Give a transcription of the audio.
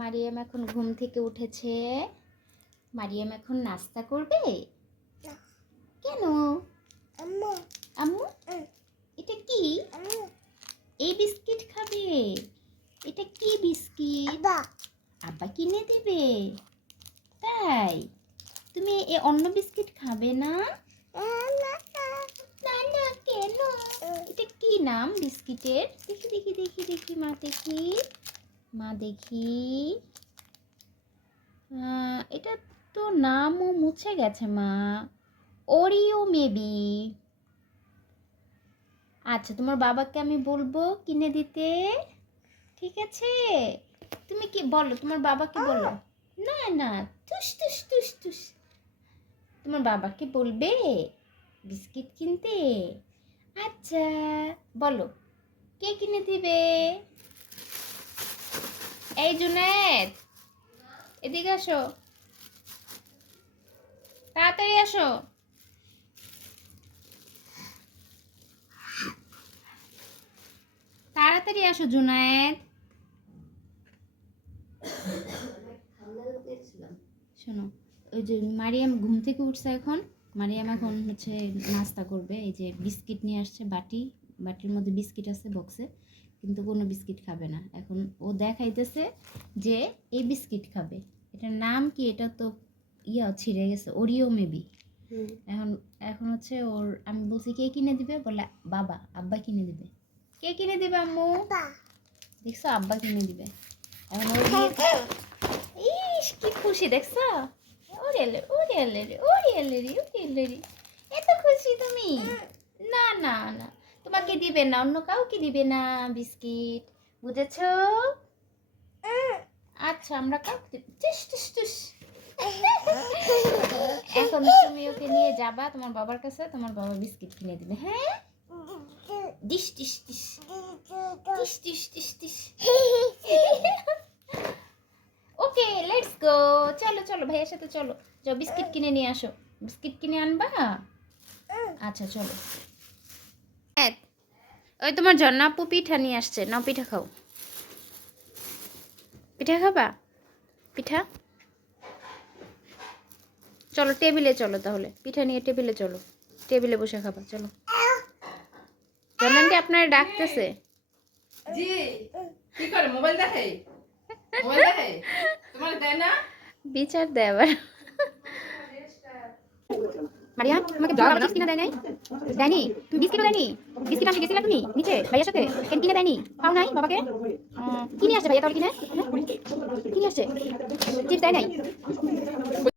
মারিয়াম এখন ঘুম থেকে উঠেছে। মারিয়াম এখন নাস্তা করবে। কেন? আম্মু আম্মু এটা কি? এই বিস্কিট খাবে? এটা কি বিস্কিট? আব্বা কিনে দিবে? তাই? তুমি অন্য বিস্কিট খাবে না? না না, কেন? এটা কি নাম বিস্কিটের? দেখি দেখি দেখি দেখি মা দেখি। মা দেখি। এটা তো নামও মুছে গেছে মা। Oreo maybe. আচ্ছা, তোমার বাবাকে আমি বলবো কিনে দিতে। ঠিক আছে, তুমি কি বলো, তোমার বাবাকে বলো। না না, তুস তুস তুস তুস। তোমার বাবাকে বলবে বিস্কিট কিনতে। আচ্ছা, বলো কে কিনে দিবে? এই জুনায়েদ, এদিকে আসো, তাড়াতাড়ি আসো। তাড়াতাড়ি আসো জুনায়েদ। শোনো, ওই যে মারিয়াম ঘুম থেকে উঠছে এখন। মারিয়াম এখন হচ্ছে নাস্তা করবে। এই যে বিস্কিট নিয়ে আসছে, বাটির মধ্যে বিস্কিট আছে বক্সে, কিন্তু কোনো বিস্কিট খাবে না। এখন ও দেখাইতেছে যে এই বিস্কিট খাবে। এটার নাম কি? এটা তো ছিঁড়ে গেছে, ওরিও মেবি। এখন এখন হচ্ছে ওর, আমি বলছি কে কিনে দিবে, বলে বাবা, আব্বা কিনে দিবে। কে কিনে দিবে আম্মু? দেখছো, আব্বা কিনে দিবে। এখন ওর ইস কি খুশি, দেখছো? ওরেলে ওরেলে ওরেলে ওরেলে, এত খুশি তুমি? না না না, তোমাকে দিবে না, অন্য কাউকে দিবে না বিস্কিট, বুঝেছো? আচ্ছা, আমরা কাউকে দিব। টুস টুস টুস। এখন তুমি ওকে নিয়ে যাবা তোমার বাবার কাছে, তোমার বাবা বিস্কিট কিনে দিবে। হ্যাঁ, dish dish dish dish dish dish dish. Okay, let's go. চলো চলো, ভাইয়ের সাথে চলো। যাও, বিস্কিট কিনে নিয়ে আসো। বিস্কিট কিনে আনবা? আচ্ছা চলো। ওই তোমার ঝর্ণা আপু পিঠা নিয়ে আসছে, নাও পিঠা খাও। পিঠা খাবা? পিঠা চলো, টেবিলে চলো তাহলে, পিঠা নিয়ে টেবিলে চলো, টেবিলে বসে খাবা। চলো, ঝর্ণান্টি আপনার ডাকতেছে। জি, কি করে মোবাইল দেখে? মোবাইল দেখে? তোমার দেয় না? বিচার দেয় আবার। মারিয়া, তোমাকে বাবা চিপস কিনে দেয় নাই? দেয়নি? তুমি বিস্কিটও দেয়নি? বিস্কিট আনতে গেছিলা তুমি নিচে ভাইয়ার সাথে? কেন কিনে দেয়নি? পাও নাই বাবাকে? কিনে আসছে ভাইয়া, তাহলে কিনে আসছে? চিপস দেয় নাই?